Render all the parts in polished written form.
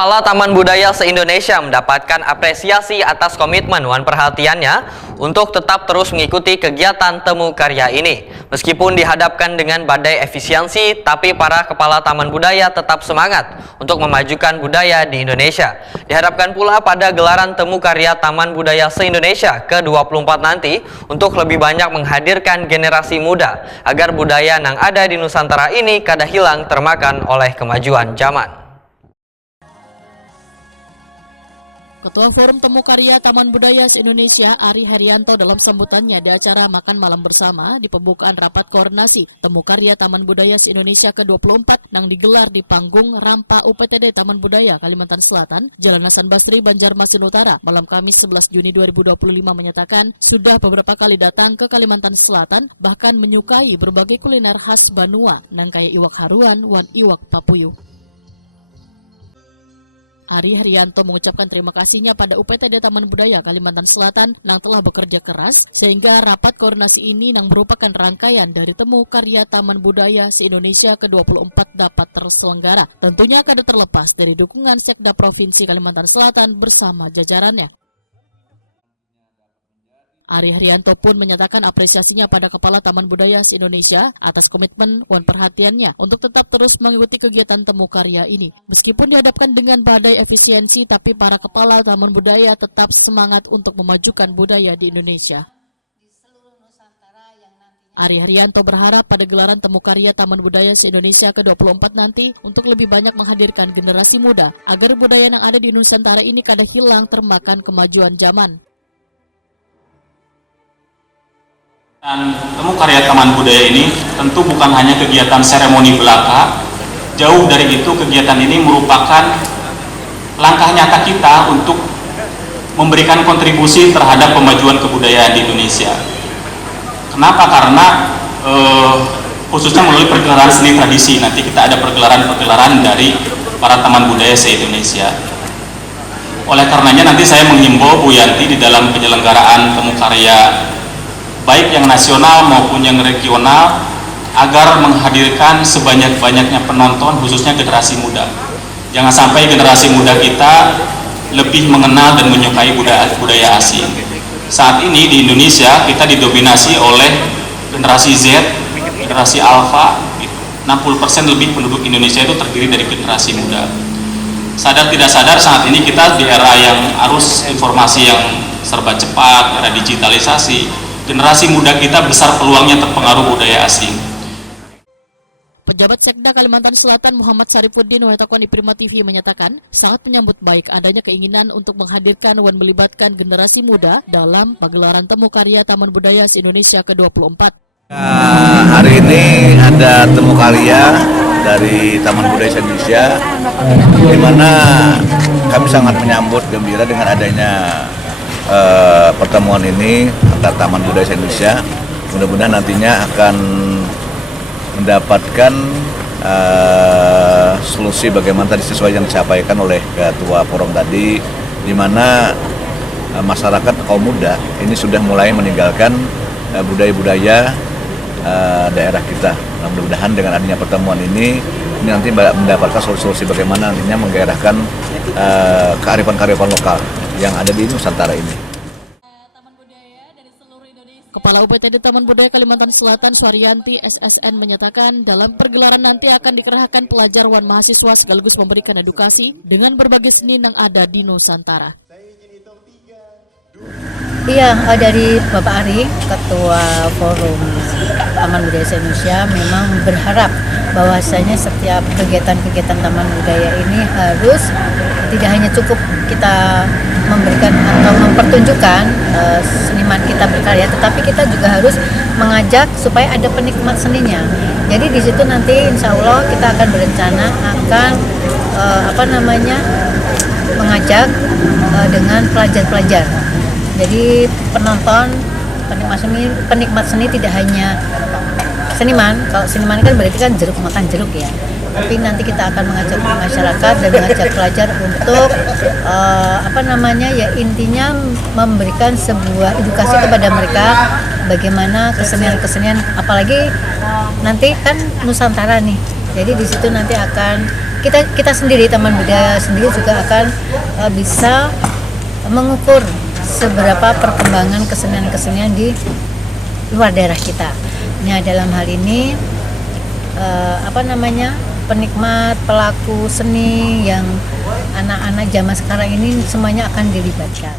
Kepala Taman Budaya se-Indonesia mendapatkan apresiasi atas komitmen dan perhatiannya untuk tetap terus mengikuti kegiatan temu karya ini. Meskipun dihadapkan dengan badai efisiensi, tapi para kepala Taman Budaya tetap semangat untuk memajukan budaya di Indonesia. Dihadapkan pula pada gelaran temu karya Taman Budaya se-Indonesia ke-24 nanti untuk lebih banyak menghadirkan generasi muda agar budaya yang ada di Nusantara ini kada hilang termakan oleh kemajuan zaman. Ketua Forum Temu Karya Taman Budaya se-Indonesia Ari Herianto dalam sambutannya di acara makan malam bersama di pembukaan rapat koordinasi Temu Karya Taman Budaya se-Indonesia ke-24 yang digelar di panggung Rampa UPTD Taman Budaya Kalimantan Selatan, Jalan Hasan Basri, Banjarmasin Utara, malam Kamis 11 Juni 2025 menyatakan sudah beberapa kali datang ke Kalimantan Selatan, bahkan menyukai berbagai kuliner khas Banua, nang kaya iwak haruan wan iwak papuyu. Ari Herianto mengucapkan terima kasihnya pada UPTD Taman Budaya Kalimantan Selatan yang telah bekerja keras sehingga rapat koordinasi ini yang merupakan rangkaian dari Temu Karya Taman Budaya se-Indonesia ke-24 dapat terselenggara. Tentunya kada terlepas dari dukungan Sekda Provinsi Kalimantan Selatan bersama jajarannya. Ari Herianto pun menyatakan apresiasinya pada Kepala Taman Budaya se-Indonesia atas komitmen dan perhatiannya untuk tetap terus mengikuti kegiatan temu karya ini. Meskipun dihadapkan dengan badai efisiensi, tapi para Kepala Taman Budaya tetap semangat untuk memajukan budaya di Indonesia. Ari Herianto berharap pada gelaran Temu Karya Taman Budaya se-Indonesia ke-24 nanti untuk lebih banyak menghadirkan generasi muda agar budaya yang ada di Nusantara ini kada hilang termakan kemajuan zaman. Dan Temu Karya Taman Budaya ini tentu bukan hanya kegiatan seremoni belaka. Jauh dari itu, kegiatan ini merupakan langkah nyata kita untuk memberikan kontribusi terhadap kemajuan kebudayaan di Indonesia. Kenapa? Karena khususnya melalui pergelaran seni tradisi. Nanti kita ada pergelaran-pergelaran dari para taman budaya se-Indonesia. Oleh karenanya nanti saya menghimbau Bu Yanti di dalam penyelenggaraan Temu Karya baik yang nasional maupun yang regional agar menghadirkan sebanyak-banyaknya penonton, khususnya generasi muda. Jangan sampai generasi muda kita lebih mengenal dan menyukai budaya asing. Saat ini di Indonesia kita didominasi oleh generasi Z, generasi Alpha. 60% lebih penduduk Indonesia itu terdiri dari generasi muda. Sadar tidak sadar saat ini kita di era yang arus informasi yang serba cepat, era digitalisasi. Generasi muda kita besar peluangnya terpengaruh budaya asing. Pejabat Sekda Kalimantan Selatan Muhammad Sarifuddin Waitakwani Prima TV menyatakan sangat menyambut baik adanya keinginan untuk menghadirkan dan melibatkan generasi muda dalam pagelaran Temu Karya Taman Budaya se-Indonesia ke-24. Hari ini ada Temu Karya dari Taman Budaya se-Indonesia, di mana kami sangat menyambut gembira dengan adanya pertemuan ini antar Taman Budaya se-Indonesia. Mudah-mudahan nantinya akan mendapatkan solusi bagaimana tadi sesuai yang disampaikan oleh Ketua Forum tadi, di mana masyarakat kaum muda ini sudah mulai meninggalkan budaya-budaya daerah kita. Nah, mudah-mudahan dengan adanya pertemuan ini nanti mendapatkan solusi bagaimana nantinya menggairahkan kearifan-kearifan lokal yang ada di Nusantara ini. Kepala UPTD Taman Budaya Kalimantan Selatan Suaryanti SSN menyatakan dalam pergelaran nanti akan dikerahkan pelajar wan mahasiswa sekaligus memberikan edukasi dengan berbagai seni yang ada di Nusantara. Iya, dari Bapak Ari, Ketua Forum Taman Budaya se-Indonesia, memang berharap bahwasanya setiap kegiatan-kegiatan Taman Budaya ini harus tidak hanya cukup kita memberikan atau mempertunjukkan seniman kita berkarya, tetapi kita juga harus mengajak supaya ada penikmat seninya. Jadi di situ nanti insya Allah kita akan berencana akan mengajak dengan pelajar-pelajar. Jadi penonton, penikmat seni tidak hanya seniman. Kalau seniman kan berarti kan jeruk makan jeruk ya. Tapi nanti kita akan mengajak masyarakat dan mengajak pelajar untuk intinya memberikan sebuah edukasi kepada mereka bagaimana kesenian-kesenian, apalagi nanti kan Nusantara nih. Jadi di situ nanti akan kita sendiri, Taman Budaya sendiri juga akan bisa mengukur seberapa perkembangan kesenian-kesenian di luar daerah kita. Nah, dalam hal ini penikmat, pelaku seni yang anak-anak zaman sekarang ini semuanya akan dilibatkan.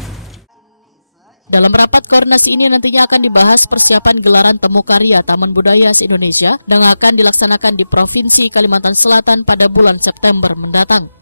Dalam rapat koordinasi ini nantinya akan dibahas persiapan gelaran Temu Karya Taman Budaya se-Indonesia yang akan dilaksanakan di Provinsi Kalimantan Selatan pada bulan September mendatang.